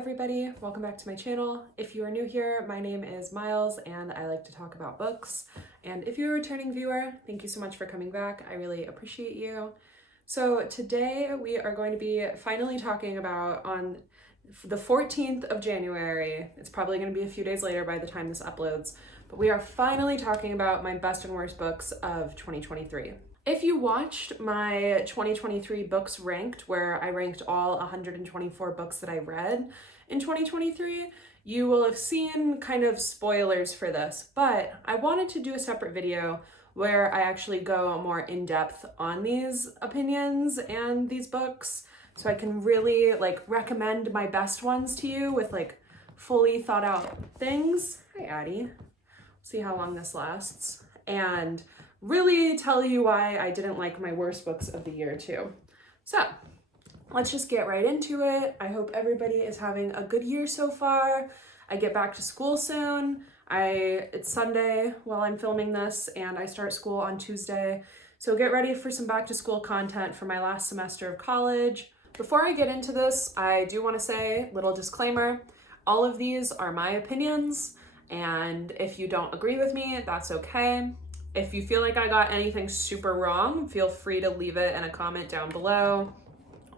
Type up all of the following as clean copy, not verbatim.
everybody, welcome back to my channel. If you are new here, my name is Miles and I like to talk about books. And if you're a returning viewer, thank you so much for coming back. I really appreciate you. So today we are going to be finally talking about, on the 14th of January, it's probably going to be a few days later by the time this uploads, but we are finally talking about my best and worst books of 2023. If you watched my 2023 books ranked, where I ranked all 124 books that I read in 2023, you will have seen kind of spoilers for this, but I wanted to do a separate video where I actually go more in depth on these opinions and these books, so I can really recommend my best ones to you with fully thought out things. Hi Addie. See how long this lasts. And really tell you why I didn't like my worst books of the year too. So let's just get right into it. I hope everybody is having a good year so far. I get back to school soon. It's Sunday while I'm filming this and I start school on Tuesday. So get ready for some back to school content for my last semester of college. Before I get into this, I do want to say, little disclaimer, all of these are my opinions, and if you don't agree with me, that's okay. If you feel like I got anything super wrong, feel free to leave it in a comment down below.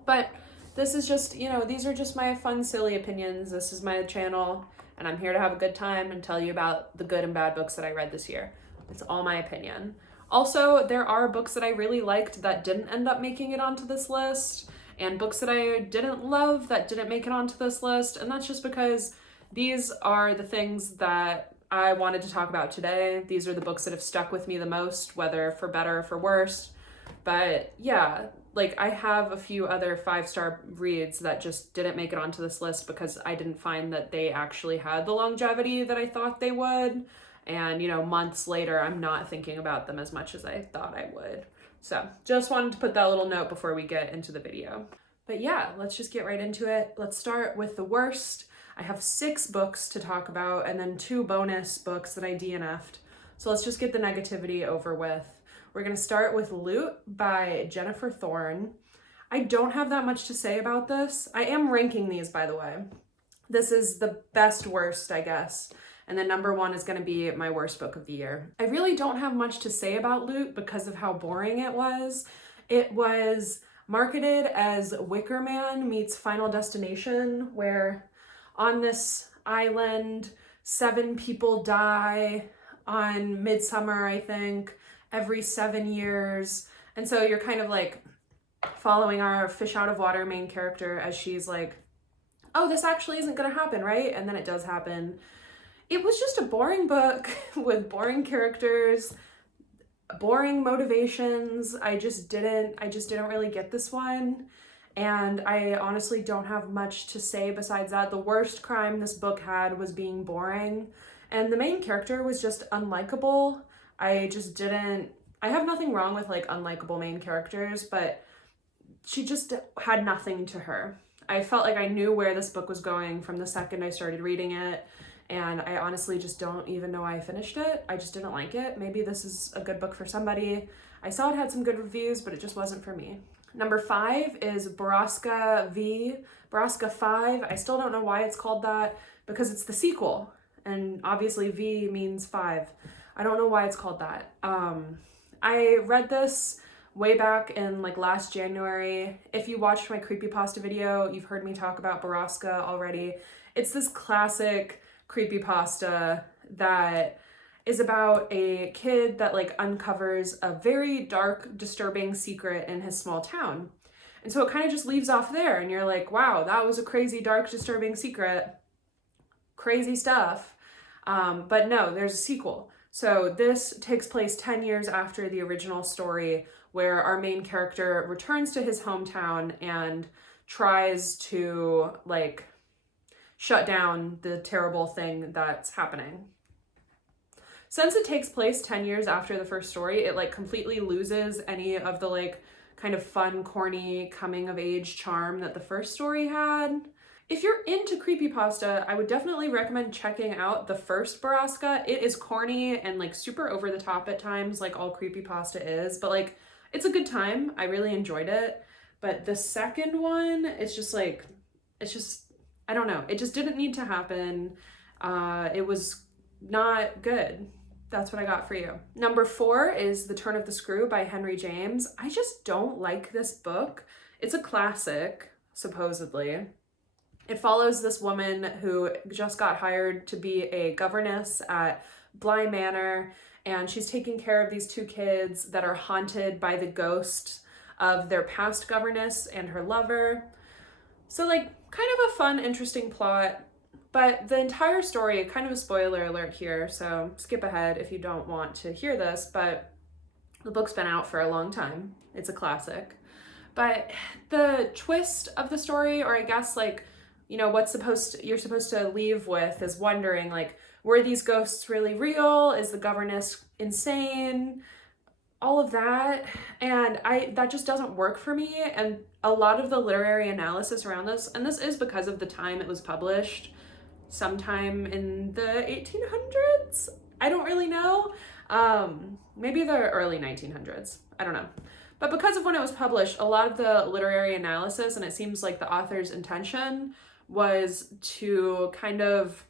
But this is just, these are just my fun, silly opinions. This is my channel, and I'm here to have a good time and tell you about the good and bad books that I read this year. It's all my opinion. Also, there are books that I really liked that didn't end up making it onto this list, and books that I didn't love that didn't make it onto this list, and that's just because these are the things that I wanted to talk about today. These are the books that have stuck with me the most, whether for better or for worse. But yeah, I have a few other 5-star reads that just didn't make it onto this list because I didn't find that they actually had the longevity that I thought they would. And, months later, I'm not thinking about them as much as I thought I would. So just wanted to put that little note before we get into the video. But yeah, let's just get right into it. Let's start with the worst. I have 6 books to talk about and then 2 bonus books that I DNF'd. So let's just get the negativity over with. We're going to start with Loot by Jennifer Thorne. I don't have that much to say about this. I am ranking these, by the way. This is the best worst, I guess. And then number 1 is going to be my worst book of the year. I really don't have much to say about Loot because of how boring it was. It was marketed as Wicker Man meets Final Destination, where on this island, 7 people die on midsummer, I think, every 7 years. And so you're kind of following our fish out of water main character as she's oh, this actually isn't gonna happen, right? And then it does happen. It was just a boring book with boring characters, boring motivations. I just didn't really get this one. And I honestly don't have much to say besides that. The worst crime this book had was being boring. And the main character was just unlikable. I have nothing wrong with unlikable main characters, but she just had nothing to her. I felt like I knew where this book was going from the second I started reading it. And I honestly just don't even know why I finished it. I just didn't like it. Maybe this is a good book for somebody. I saw it had some good reviews, but it just wasn't for me. Number 5 is Barasa 5. I still don't know why it's called that because it's the sequel. And obviously V means 5. I don't know why it's called that. I read this way back in last January. If you watched my creepypasta video, you've heard me talk about Barasa already. It's this classic creepypasta that is about a kid that uncovers a very dark, disturbing secret in his small town. And so it kind of just leaves off there and you're like, wow, that was a crazy, dark, disturbing secret. Crazy stuff. But no, there's a sequel. So this takes place 10 years after the original story, where our main character returns to his hometown and tries to shut down the terrible thing that's happening. Since it takes place 10 years after the first story, it completely loses any of the kind of fun, corny, coming of age charm that the first story had. If you're into creepypasta, I would definitely recommend checking out the first Barasa. It is corny and super over the top at times, like all creepypasta is, but it's a good time. I really enjoyed it. But the second one, it's just I don't know. It just didn't need to happen. It was not good. That's what I got for you. Number 4 is The Turn of the Screw by Henry James. I just don't like this book. It's a classic, supposedly. It follows this woman who just got hired to be a governess at Bly Manor, and she's taking care of these 2 kids that are haunted by the ghost of their past governess and her lover. So like, kind of a fun, interesting plot, but the entire story, kind of a spoiler alert here, so skip ahead if you don't want to hear this, but the book's been out for a long time. It's a classic. But the twist of the story, or I guess like, you know, you're supposed to leave with is wondering like, were these ghosts really real? Is the governess insane? All of that. And that just doesn't work for me. And a lot of the literary analysis around this, and this is because of the time it was published, sometime in the 1800s? I don't really know. Maybe the early 1900s. I don't know. But because of when it was published, a lot of the literary analysis, and it seems like the author's intention was to kind of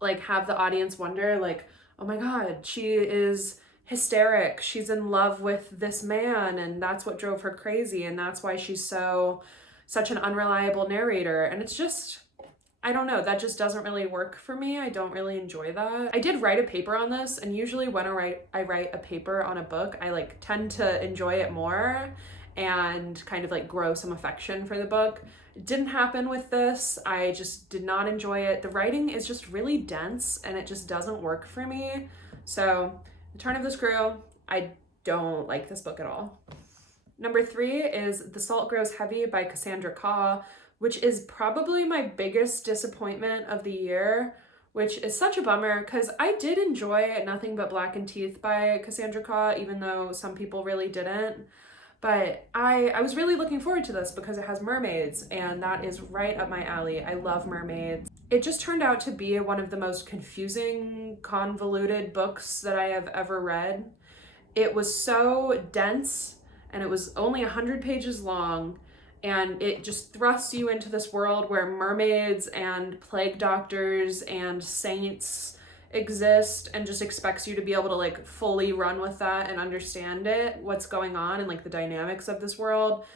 like have the audience wonder like, oh my God, she is hysteric. She's in love with this man and that's what drove her crazy. And that's why she's such an unreliable narrator. And it's just, I don't know, that just doesn't really work for me. I don't really enjoy that. I did write a paper on this, and usually when I write a paper on a book, I like tend to enjoy it more and kind of like grow some affection for the book. It didn't happen with this. I just did not enjoy it. The writing is just really dense and it just doesn't work for me. So The Turn of the Screw, I don't like this book at all. Number 3 is The Salt Grows Heavy by Cassandra Khaw, which is probably my biggest disappointment of the year, which is such a bummer because I did enjoy Nothing But Blackened Teeth by Cassandra Khaw, even though some people really didn't. But I was really looking forward to this because it has mermaids, and that is right up my alley. I love mermaids. It just turned out to be one of the most confusing, convoluted books that I have ever read. It was so dense, and it was only 100 pages long, and it just thrusts you into this world where mermaids and plague doctors and saints exist, and just expects you to be able to like fully run with that and understand what's going on and like the dynamics of this world.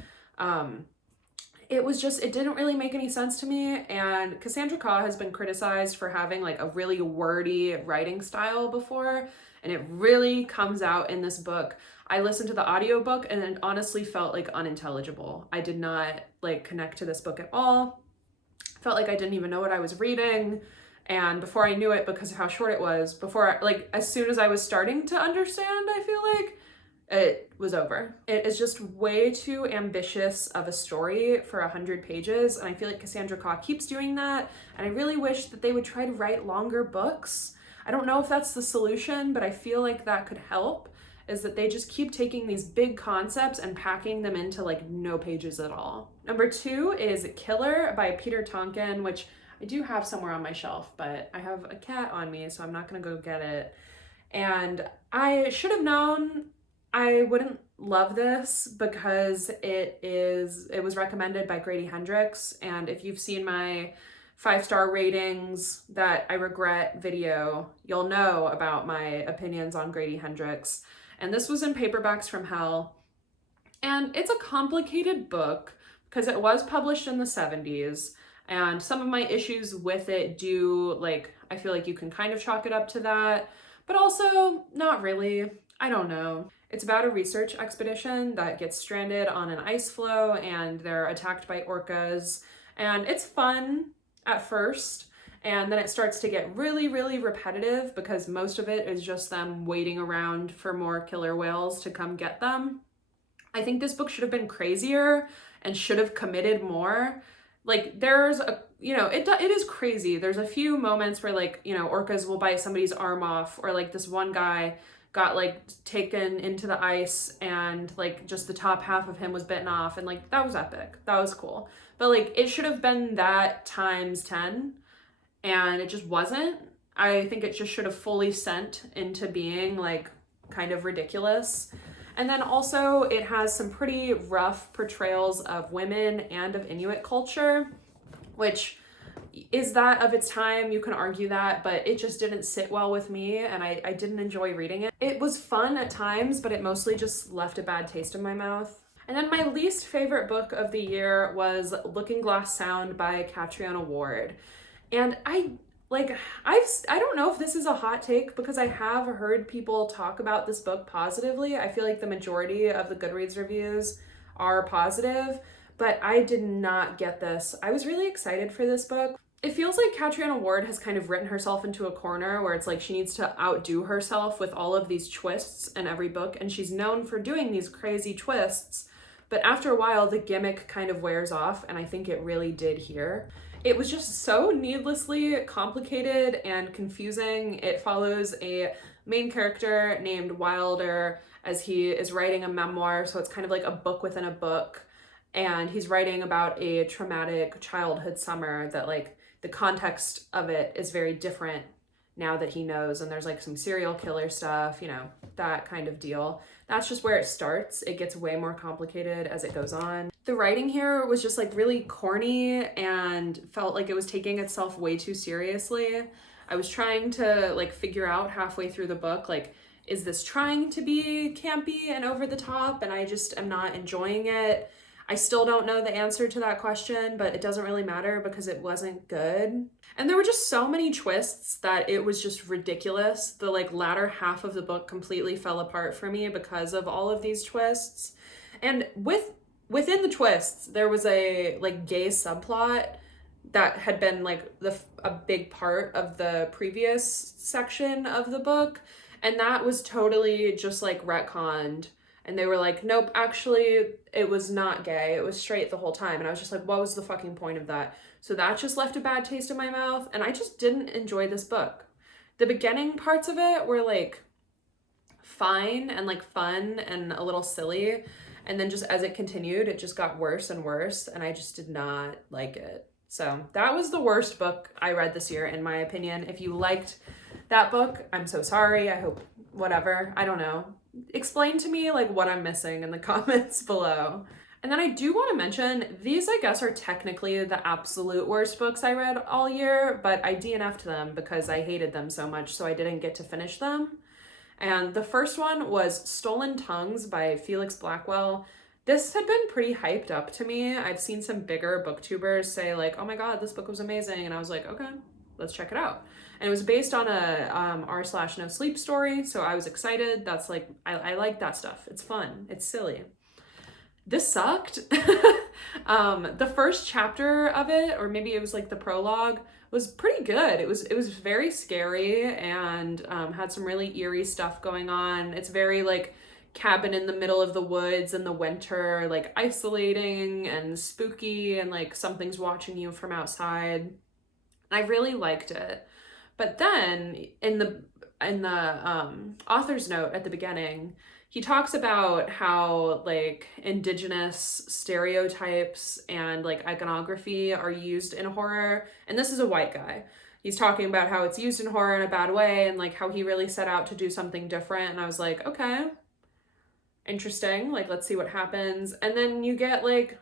It didn't really make any sense to me, and Cassandra Khaw has been criticized for having like a really wordy writing style before, and it really comes out in this book. I listened to the audiobook and it honestly felt like unintelligible. I did not like connect to this book at all. Felt like I didn't even know what I was reading. And before I knew it, because of how short it was, as soon as I was starting to understand, I feel like it was over. It is just way too ambitious of a story for 100 pages. And I feel like Cassandra Khaw keeps doing that. And I really wish that they would try to write longer books. I don't know if that's the solution, but I feel like that could help, is that they just keep taking these big concepts and packing them into like no pages at all. Number 2 is Killer by Peter Tonkin, which I do have somewhere on my shelf, but I have a cat on me, so I'm not gonna go get it. And I should have known I wouldn't love this because it was recommended by Grady Hendrix, and if you've seen my 5-star ratings that I regret video, you'll know about my opinions on Grady Hendrix. And this was in Paperbacks from Hell. And it's a complicated book because it was published in the 70s. And some of my issues with it I feel like you can kind of chalk it up to that, but also not really. I don't know. It's about a research expedition that gets stranded on an ice floe and they're attacked by orcas. And it's fun at first. And then it starts to get really, really repetitive because most of it is just them waiting around for more killer whales to come get them. I think this book should have been crazier and should have committed more. Like it is crazy. There's a few moments where orcas will bite somebody's arm off, or like this one guy got taken into the ice and just the top half of him was bitten off, and that was epic. That was cool. But it should have been that times 10. And it just wasn't. I think it just should have fully sent into being kind of ridiculous. And then also it has some pretty rough portrayals of women and of Inuit culture, which is that of its time. You can argue that, but it just didn't sit well with me, and I didn't enjoy reading it. It was fun at times, but it mostly just left a bad taste in my mouth. And then my least favorite book of the year was Looking Glass Sound by Catriona Ward. And I don't know if this is a hot take, because I have heard people talk about this book positively. I feel like the majority of the Goodreads reviews are positive, but I did not get this. I was really excited for this book. It feels like Catriona Ward has kind of written herself into a corner where it's like she needs to outdo herself with all of these twists in every book, and she's known for doing these crazy twists, but after a while the gimmick kind of wears off, and I think it really did here. It was just so needlessly complicated and confusing. It follows a main character named Wilder as he is writing a memoir, so it's kind of like a book within a book, and he's writing about a traumatic childhood summer that, like, the context of it is very different now that he knows, and there's like some serial killer stuff, you know, that kind of deal. That's just where it starts. It gets way more complicated as it goes on. The writing here was just like really corny and felt like it was taking itself way too seriously. I was trying to like figure out halfway through the book, like, is this trying to be campy and over the top? And I just am not enjoying it. I still don't know the answer to that question, but it doesn't really matter because it wasn't good. And there were just so many twists that it was just ridiculous. The like latter half of the book completely fell apart for me because of all of these twists. And within the twists, there was a like gay subplot that had been like a big part of the previous section of the book, and that was totally just like retconned. And they were like, nope, actually, it was not gay. It was straight the whole time. And I was just like, what was the fucking point of that? So that just left a bad taste in my mouth. And I just didn't enjoy this book. The beginning parts of it were like fine and like fun and a little silly. And then just as it continued, it just got worse and worse. And I just did not like it. So that was the worst book I read this year, in my opinion. If you liked that book, I'm so sorry. I hope, whatever, I don't know. Explain to me like what I'm missing in the comments below. And then I do want to mention, these I guess are technically the absolute worst books I read all year, but I DNF'd them because I hated them so much, so I didn't get to finish them. And the first one was Stolen Tongues by Felix Blackwell. This had been pretty hyped up to me. I've seen some bigger booktubers say like, oh my god, this book was amazing. And I was like, okay, let's check it out. And it was based on a r/no sleep story, so I was excited. That's like, I like that stuff. It's fun. It's silly. This sucked. The first chapter of it, or maybe it was like the prologue, was pretty good. It was very scary and had some really eerie stuff going on. It's very like cabin in the middle of the woods in the winter, like isolating and spooky, and like something's watching you from outside. I really liked it. But then in the author's note at the beginning, he talks about how like indigenous stereotypes and like iconography are used in horror. And this is a white guy. He's talking about how it's used in horror in a bad way and like how he really set out to do something different. And I was like, okay, interesting. Like, let's see what happens. And then you get like,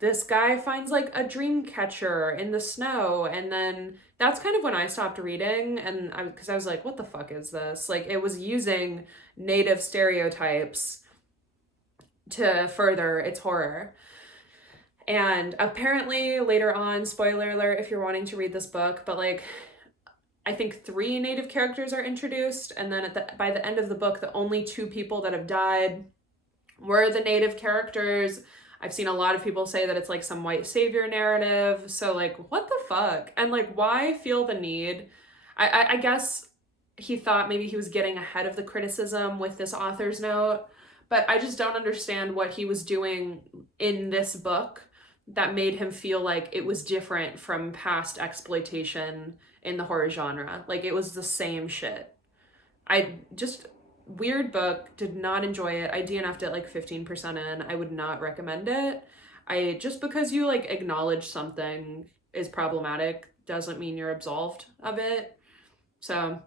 this guy finds like a dream catcher in the snow, and then that's kind of when I stopped reading, and because I was like, what the fuck is this? Like, it was using native stereotypes to further its horror. And apparently later on, spoiler alert if you're wanting to read this book, but like I think 3 native characters are introduced, and then by the end of the book, the only 2 people that have died were the native characters. I've seen a lot of people say that it's like some white savior narrative. So like, what the fuck? And like, why feel the need? I guess he thought maybe he was getting ahead of the criticism with this author's note, but I just don't understand what he was doing in this book that made him feel like it was different from past exploitation in the horror genre. Like, it was the same shit. Weird book, did not enjoy it. I DNF'd it like 15% in. I would not recommend it. Just because you like acknowledge something is problematic doesn't mean you're absolved of it. So,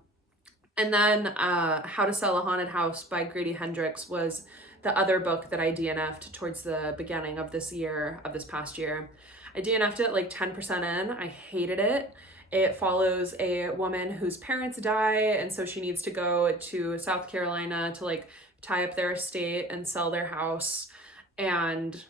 and then How to Sell a Haunted House by Grady Hendrix was the other book that I DNF'd towards the beginning of this past year. I DNF'd it like 10% in. I hated it. It follows a woman whose parents die, and so she needs to go to South Carolina to like tie up their estate and sell their house. And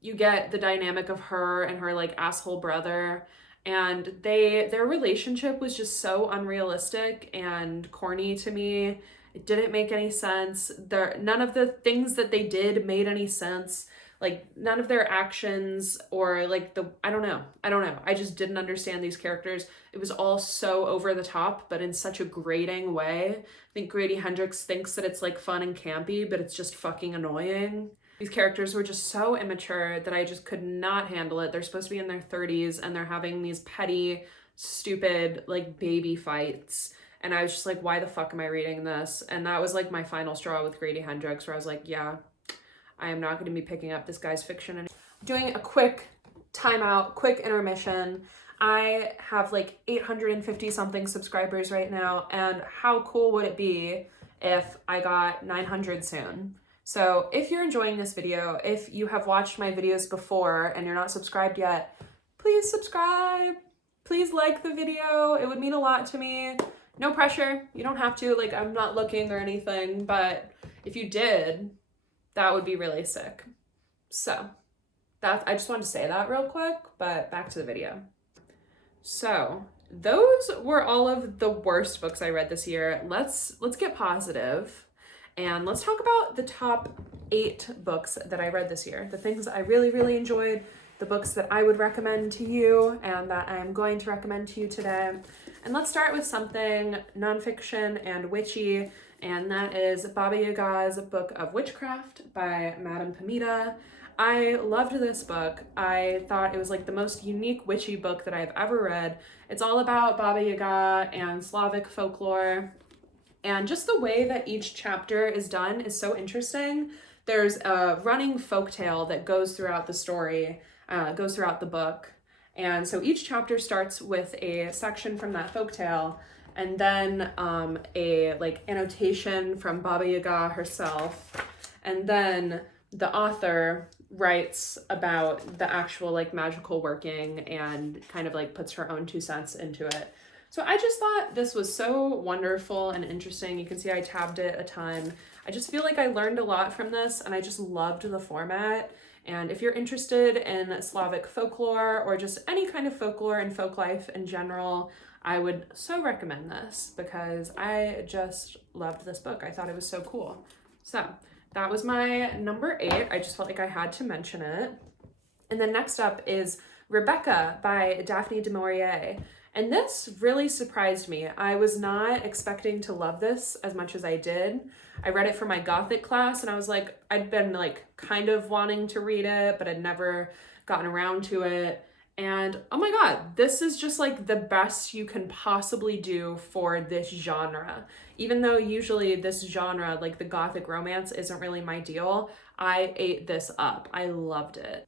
you get the dynamic of her and her like asshole brother, and their relationship was just so unrealistic and corny to me. It didn't make any sense. None of the things that they did made any sense. Like none of their actions or like I don't know. I just didn't understand these characters. It was all so over the top, but in such a grating way. I think Grady Hendrix thinks that it's like fun and campy, but it's just fucking annoying. These characters were just so immature that I just could not handle it. They're supposed to be in their 30s and they're having these petty, stupid, like baby fights. And I was just like, why the fuck am I reading this? And that was like my final straw with Grady Hendrix, where I was like, yeah, I am not going to be picking up this guy's fiction anymore. Doing a quick timeout, quick intermission. I have like 850 something subscribers right now, and how cool would it be if I got 900 soon? So if you're enjoying this video, if you have watched my videos before and you're not subscribed yet, please subscribe. Please like the video. It would mean a lot to me. No pressure. You don't have to. Like, I'm not looking or anything, but if you did, that would be really sick. So I just wanted to say that real quick, but back to the video. So those were all of the worst books I read this year. Let's get positive. And let's talk about the top 8 books that I read this year. The things I really, really enjoyed, the books that I would recommend to you and that I'm going to recommend to you today. And let's start with something nonfiction and witchy, and that is Baba Yaga's Book of Witchcraft by Madame Pamita. I loved this book. I thought it was like the most unique witchy book that I've ever read. It's all about Baba Yaga and Slavic folklore. And just the way that each chapter is done is so interesting. There's a running folktale that goes throughout the story, goes throughout the book. And so each chapter starts with a section from that folktale, and then a like annotation from Baba Yaga herself. And then the author writes about the actual like magical working and kind of like puts her own 2 cents into it. So I just thought this was so wonderful and interesting. You can see I tabbed it a ton. I just feel like I learned a lot from this, and I just loved the format. And if you're interested in Slavic folklore or just any kind of folklore and folk life in general, I would so recommend this because I just loved this book. I thought it was so cool. So that was my number 8. I just felt like I had to mention it. And then next up is Rebecca by Daphne du Maurier. And this really surprised me. I was not expecting to love this as much as I did. I read it for my Gothic class, and I was like, I'd been like kind of wanting to read it, but I'd never gotten around to it. And oh my God, this is just like the best you can possibly do for this genre. Even though usually this genre, like the Gothic romance, isn't really my deal, I ate this up. I loved it.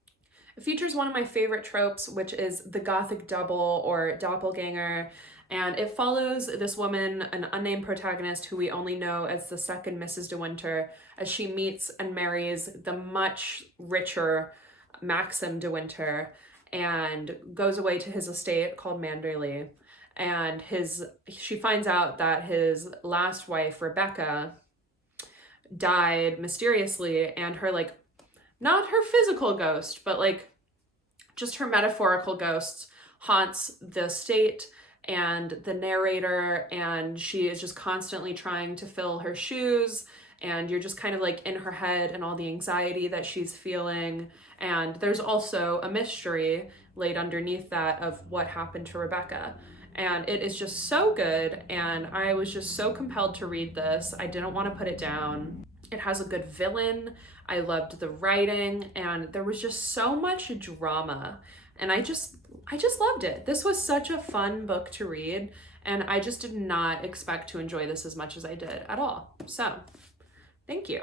It features one of my favorite tropes, which is the Gothic double or doppelganger, and it follows this woman, an unnamed protagonist who we only know as the second Mrs. De Winter, as she meets and marries the much richer Maxim De Winter and goes away to his estate called Manderley. And she finds out that his last wife, Rebecca, died mysteriously, and her like, not her physical ghost, but like just her metaphorical ghost haunts the estate and the narrator, and she is just constantly trying to fill her shoes, and you're just kind of like in her head and all the anxiety that she's feeling. And there's also a mystery laid underneath that of what happened to Rebecca. And it is just so good, and I was just so compelled to read this. I didn't want to put it down. It has a good villain. I loved the writing, and there was just so much drama, and I just loved it. This was such a fun book to read, and I just did not expect to enjoy this as much as I did at all. So thank you,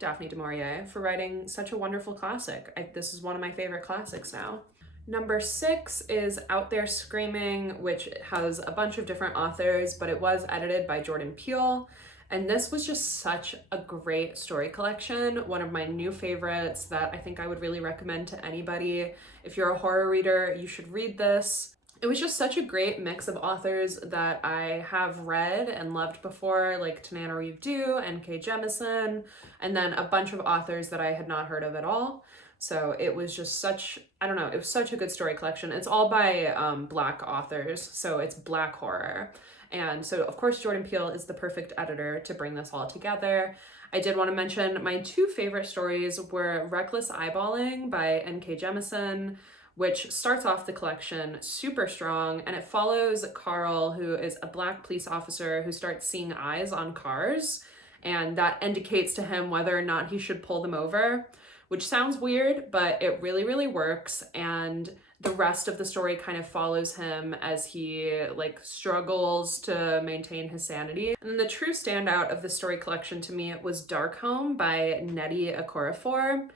Daphne du Maurier, for writing such a wonderful classic. This is one of my favorite classics now. Number 6 is Out There Screaming, which has a bunch of different authors, but it was edited by Jordan Peele. And this was just such a great story collection, one of my new favorites that I think I would really recommend to anybody. If you're a horror reader, you should read this. It was just such a great mix of authors that I have read and loved before, like Tananarive Due, N.K. Jemisin, and then a bunch of authors that I had not heard of at all. So it was just such, I don't know, it was such a good story collection. It's all by Black authors, so it's Black horror. And so, of course, Jordan Peele is the perfect editor to bring this all together. I did want to mention my two favorite stories were Reckless Eyeballing by N.K. Jemisin, which starts off the collection super strong, and it follows Carl, who is a Black police officer who starts seeing eyes on cars, and that indicates to him whether or not he should pull them over, which sounds weird, but it really, really works. And the rest of the story kind of follows him as he like struggles to maintain his sanity. And the true standout of the story collection to me was Dark Home by Nnedi Okorafor.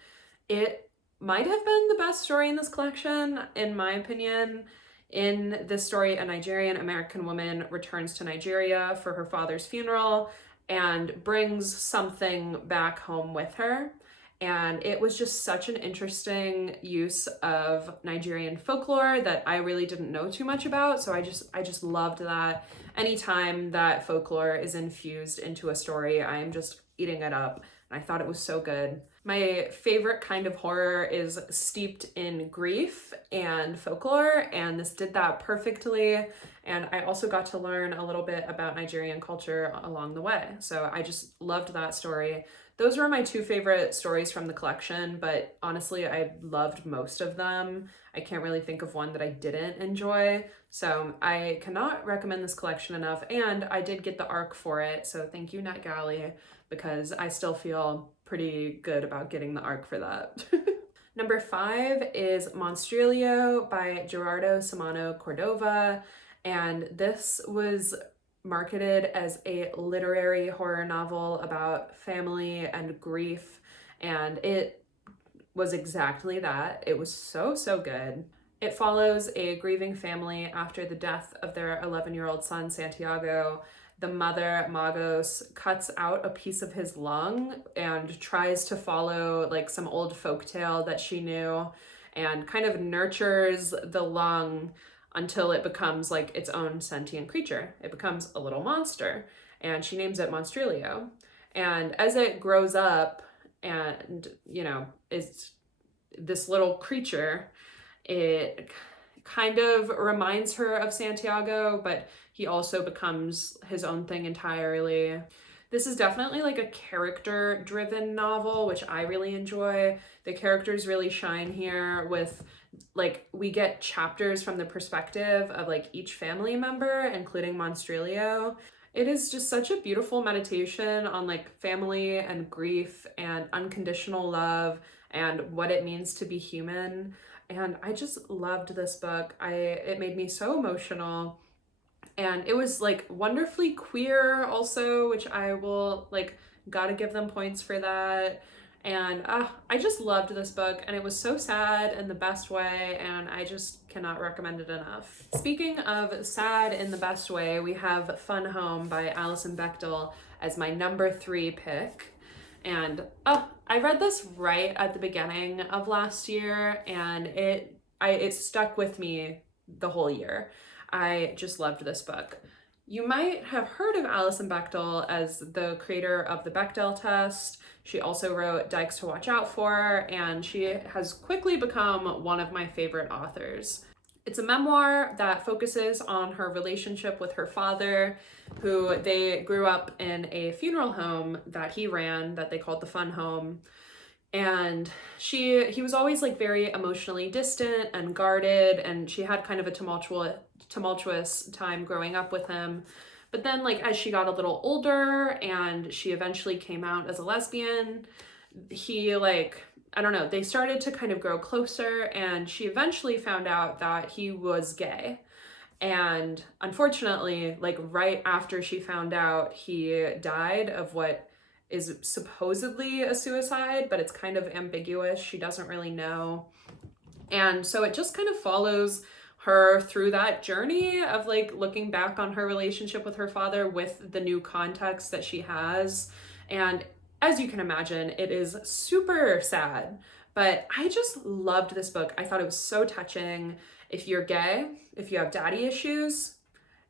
It might have been the best story in this collection, in my opinion. In this story, a Nigerian American woman returns to Nigeria for her father's funeral and brings something back home with her. And it was just such an interesting use of Nigerian folklore that I really didn't know too much about. So I just loved that. Anytime that folklore is infused into a story, I am just eating it up. And I thought it was so good. My favorite kind of horror is steeped in grief and folklore, and this did that perfectly. And I also got to learn a little bit about Nigerian culture along the way. So I just loved that story. Those were my two favorite stories from the collection, but honestly, I loved most of them. I can't really think of one that I didn't enjoy. So I cannot recommend this collection enough, and I did get the ARC for it, so thank you, NetGalley, because I still feel pretty good about getting the ARC for that. Number 5 is Monstrilio by Gerardo Samano Cordova, and this was marketed as a literary horror novel about family and grief, and it was exactly that. It was so, so good. It follows a grieving family after the death of their 11-year-old son, Santiago. The mother, Magos, cuts out a piece of his lung and tries to follow like some old folktale that she knew and kind of nurtures the lung until it becomes like its own sentient creature. It becomes a little monster, and she names it Monstrilio. And as it grows up and, you know, is this little creature, it kind of reminds her of Santiago, but he also becomes his own thing entirely. This is definitely like a character-driven novel, which I really enjoy. The characters really shine here with, like, we get chapters from the perspective of like each family member, including Monstrilio. It is just such a beautiful meditation on like family and grief and unconditional love and what it means to be human. And I just loved this book. It made me so emotional. And it was like wonderfully queer also, which I will like, gotta give them points for that. And I just loved this book, and it was so sad in the best way, and I just cannot recommend it enough. Speaking of sad in the best way, we have Fun Home by Alison Bechdel as my number 3 pick. And I read this right at the beginning of last year, and it stuck with me the whole year. I just loved this book. You might have heard of Alison Bechdel as the creator of the Bechdel test. She also wrote Dykes to Watch Out For, and she has quickly become one of my favorite authors. It's a memoir that focuses on her relationship with her father, who they grew up in a funeral home that he ran that they called the Fun Home. And he was always like very emotionally distant and guarded, and she had kind of a tumultuous time growing up with him. But then like as she got a little older and she eventually came out as a lesbian, he like, I don't know, they started to kind of grow closer, and she eventually found out that he was gay. And unfortunately, like right after she found out, he died of what is supposedly a suicide, but it's kind of ambiguous. She doesn't really know. And so it just kind of follows her through that journey of like looking back on her relationship with her father with the new context that she has. And as you can imagine, it is super sad, but I just loved this book. I thought it was so touching. If you're gay, if you have daddy issues,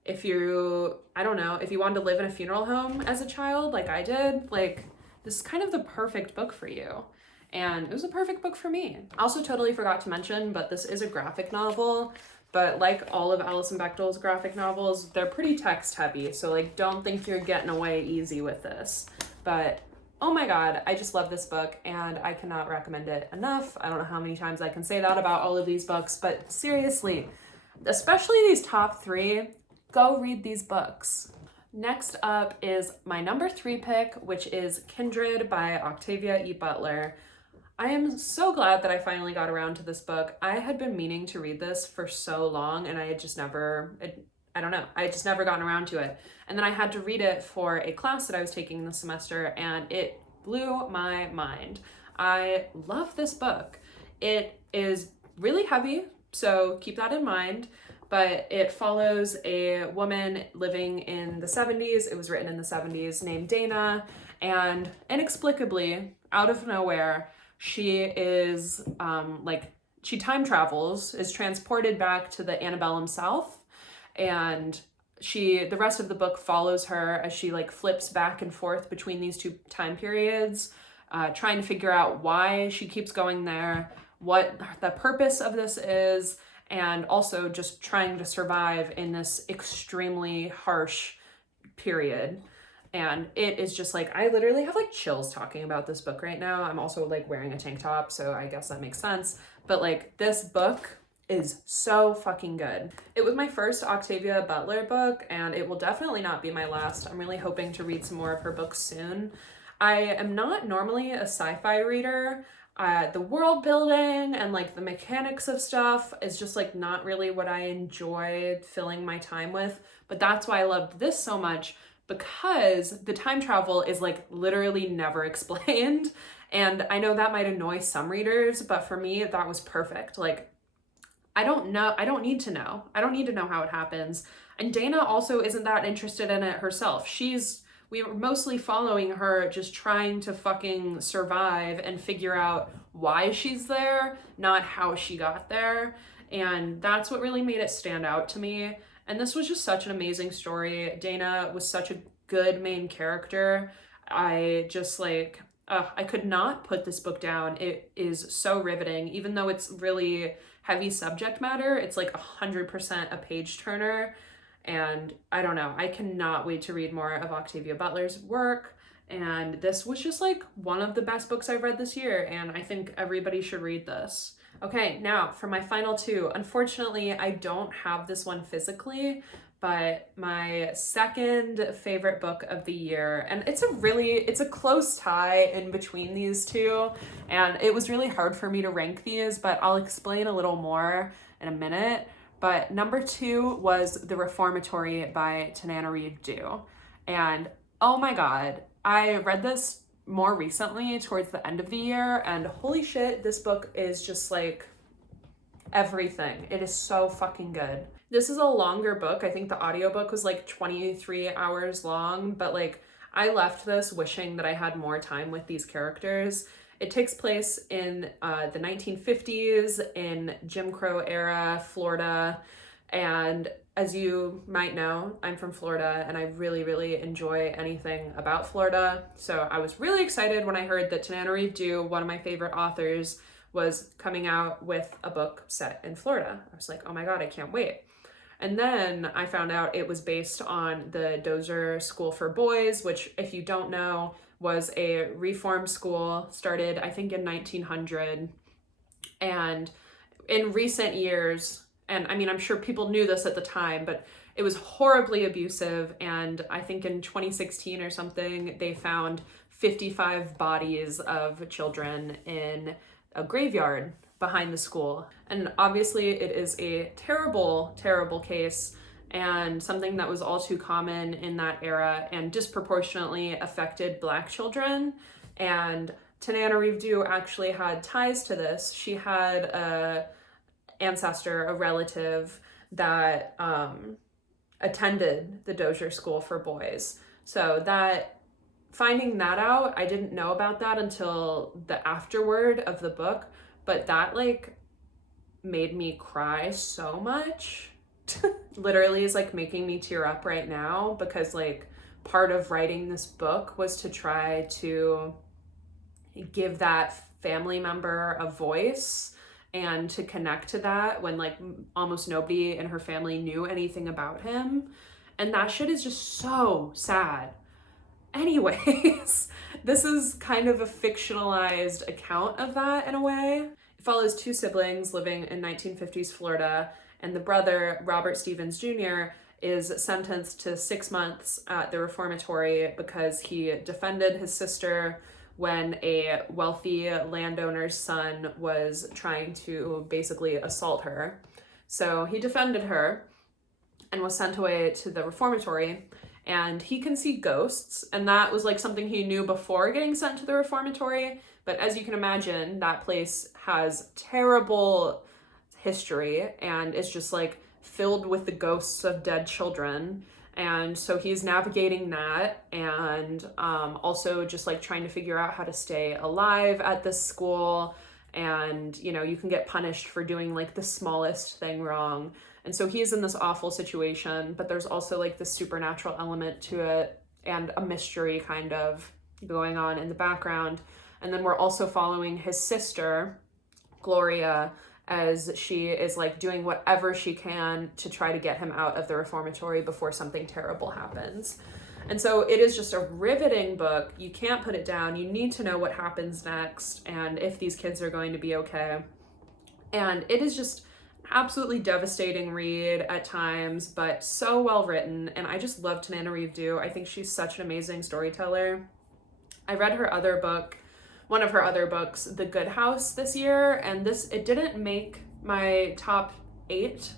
if you, I don't know, if you wanted to live in a funeral home as a child like I did, like this is kind of the perfect book for you. And it was a perfect book for me. I also totally forgot to mention, but this is a graphic novel, but like all of Alison Bechdel's graphic novels, they're pretty text heavy. So like, don't think you're getting away easy with this. But oh my God, I just love this book and I cannot recommend it enough. I don't know how many times I can say that about all of these books, but seriously, especially these top 3, go read these books. Next up is my number 3 pick, which is Kindred by Octavia E. Butler. I am so glad that I finally got around to this book. I had been meaning to read this for so long and I had just never, I don't know, I had just never gotten around to it. And then I had to read it for a class that I was taking this semester and it blew my mind. I love this book. It is really heavy, so keep that in mind, but it follows a woman living in the 70s. It was written in the 70s, named Dana, and inexplicably, out of nowhere, she is she time travels, is transported back to the antebellum South, and the rest of the book follows her as she like flips back and forth between these 2 time periods, trying to figure out why she keeps going there, what the purpose of this is, and also just trying to survive in this extremely harsh period. And it is just like, I literally have like chills talking about this book right now. I'm also like wearing a tank top, so I guess that makes sense. But like, this book is so fucking good. It was my first Octavia Butler book, and it will definitely not be my last. I'm really hoping to read some more of her books soon. I am not normally a sci-fi reader. The world building and like the mechanics of stuff is just like not really what I enjoy filling my time with. But that's why I loved this so much, because the time travel is like literally never explained. And I know that might annoy some readers, but for me, that was perfect. Like, I don't know. I don't need to know. I don't need to know how it happens. And Dana also isn't that interested in it herself. We were mostly following her, just trying to fucking survive and figure out why she's there, not how she got there. And that's what really made it stand out to me. And this was just such an amazing story. Dana was such a good main character. I just like, I could not put this book down. It is so riveting, even though it's really heavy subject matter. It's like 100% a page turner. And I don't know, I cannot wait to read more of Octavia Butler's work. And this was just like one of the best books I've read this year. And I think everybody should read this. Okay, now for my final 2. Unfortunately, I don't have this one physically, but my second favorite book of the year, and it's a close tie in between these 2, and it was really hard for me to rank these, but I'll explain a little more in a minute. But number 2 was The Reformatory by Tananarive Due. And oh my God, I read this more recently towards the end of the year, and holy shit, this book is just like everything. It is so fucking good. This is a longer book. I think the audiobook was like 23 hours long, but like I left this wishing that I had more time with these characters. It takes place in the 1950s in Jim Crow era Florida, and as you might know, I'm from Florida and I really, really enjoy anything about Florida. So I was really excited when I heard that Tananarive Due, one of my favorite authors, was coming out with a book set in Florida. I was like, oh my God, I can't wait. And then I found out it was based on the Dozier School for Boys, which, if you don't know, was a reform school started, I think, in 1900. And in recent years, and I mean, I'm sure people knew this at the time, but it was horribly abusive. And I think in 2016 or something, they found 55 bodies of children in a graveyard behind the school. And obviously it is a terrible, terrible case, and something that was all too common in that era and disproportionately affected Black children. And Tananarive Due actually had ties to this. She had ancestor, a relative that attended the Dozier School for Boys. So that, finding that out, I didn't know about that until the afterword of the book, but that like made me cry so much. Literally is like making me tear up right now, because like part of writing this book was to try to give that family member a voice and to connect to that when like almost nobody in her family knew anything about him. And that shit is just so sad. Anyways, this is kind of a fictionalized account of that in a way. It follows two siblings living in 1950s Florida, and the brother, Robert Stevens Jr., is sentenced to 6 months at the Reformatory because he defended his sister when a wealthy landowner's son was trying to basically assault her. So he defended her and was sent away to the Reformatory, and he can see ghosts, and that was like something he knew before getting sent to the Reformatory. But as you can imagine, that place has terrible history and it's just like filled with the ghosts of dead children. And so he's navigating that, and also just like trying to figure out how to stay alive at this school. And, you know, you can get punished for doing like the smallest thing wrong. And so he's in this awful situation, but there's also like this supernatural element to it and a mystery kind of going on in the background. And then we're also following his sister, Gloria, as she is like doing whatever she can to try to get him out of the Reformatory before something terrible happens. And so it is just a riveting book. You can't put it down. You need to know what happens next and if these kids are going to be okay. And it is just absolutely devastating read at times, but so well written. And I just love Tananarive. I think she's such an amazing storyteller. I read her other book, one of her other books, The Good House, this year, and it didn't make my top 8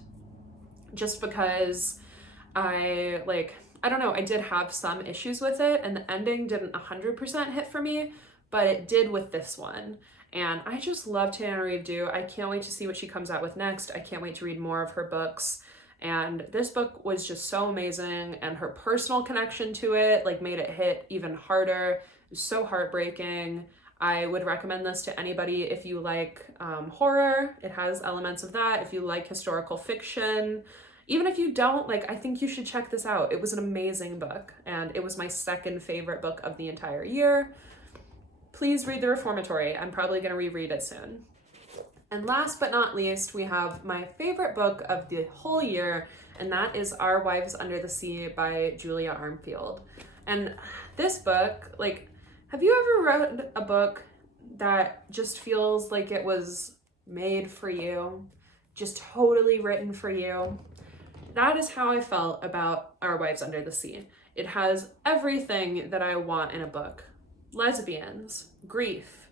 just because I don't know, I did have some issues with it, and the ending didn't 100% hit for me, but it did with this one. And I just love Tananarive. I can't wait to see what she comes out with next. I can't wait to read more of her books. And this book was just so amazing, and her personal connection to it like made it hit even harder. It was so heartbreaking. I would recommend this to anybody if you like horror. It has elements of that. If you like historical fiction, even if you don't, like, I think you should check this out. It was an amazing book, and it was my second favorite book of the entire year. Please read The Reformatory. I'm probably going to reread it soon. And last but not least, we have my favorite book of the whole year, and that is Our Wives Under the Sea by Julia Armfield. And this book, like, have you ever read a book that just feels like it was made for you, just totally written for you? That is how I felt about Our Wives Under the Sea. It has everything that I want in a book. Lesbians, grief,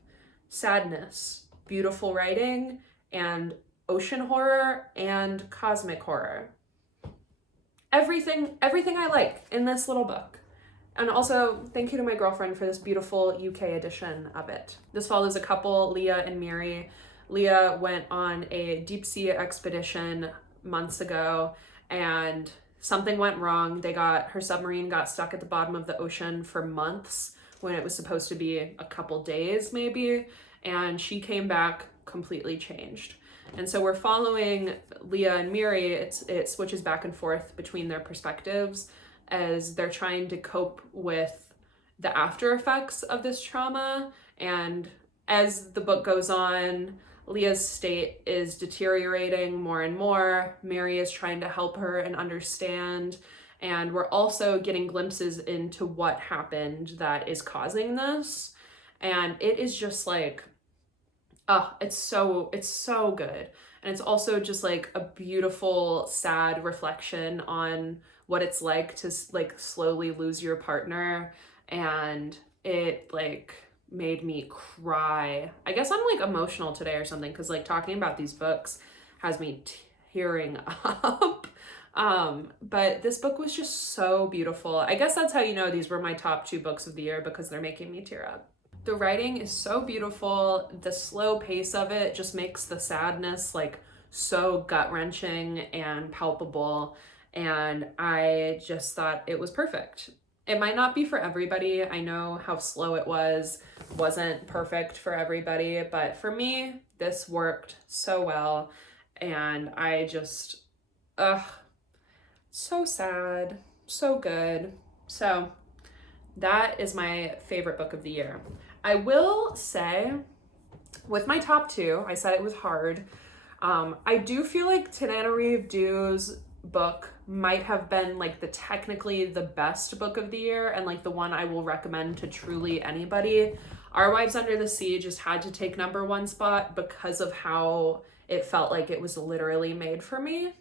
sadness, beautiful writing, and ocean horror and cosmic horror. Everything I like in this little book. And also, thank you to my girlfriend for this beautiful UK edition of it. This follows a couple, Leah and Miri. Leah went on a deep sea expedition months ago, and something went wrong. Her submarine got stuck at the bottom of the ocean for months when it was supposed to be a couple days maybe, and she came back completely changed. And so we're following Leah and Miri. It switches back and forth between their perspectives as they're trying to cope with the after effects of this trauma. And as the book goes on, Leah's state is deteriorating more and more. Miri is trying to help her and understand. And we're also getting glimpses into what happened that is causing this. And it is just like, it's so good. And it's also just like a beautiful, sad reflection on what it's like to like slowly lose your partner. And it like made me cry. I guess I'm like emotional today or something, because like talking about these books has me tearing up. But this book was just so beautiful. I guess that's how you know these were my top 2 books of the year, because they're making me tear up. The writing is so beautiful. The slow pace of it just makes the sadness like so gut-wrenching and palpable, and I just thought it was perfect. It might not be for everybody. I know how slow it wasn't perfect for everybody, but for me, this worked so well, and I just, so sad, so good. So that is my favorite book of the year. I will say, with my top two, I said it was hard. I do feel like Tananarive Dew's book might have been like technically the best book of the year and like the one I will recommend to truly anybody. Our Wives Under the Sea just had to take number one spot because of how it felt like it was literally made for me.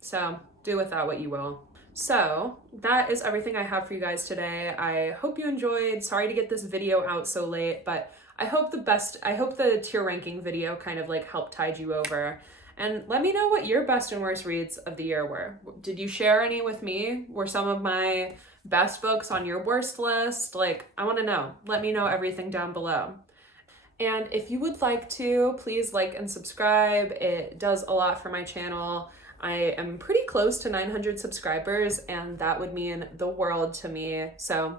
So do with that what you will. So that is everything I have for you guys today. I hope you enjoyed. Sorry to get this video out so late, but I hope the tier ranking video kind of like helped tide you over. And let me know what your best and worst reads of the year were. Did you share any with me? Were some of my best books on your worst list? Like, I want to know. Let me know everything down below. And if you would like to, please like and subscribe. It does a lot for my channel. I am pretty close to 900 subscribers, and that would mean the world to me. So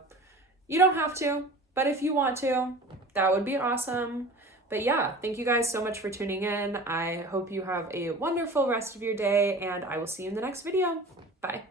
you don't have to, but if you want to, that would be awesome. But yeah, thank you guys so much for tuning in. I hope you have a wonderful rest of your day, and I will see you in the next video. Bye.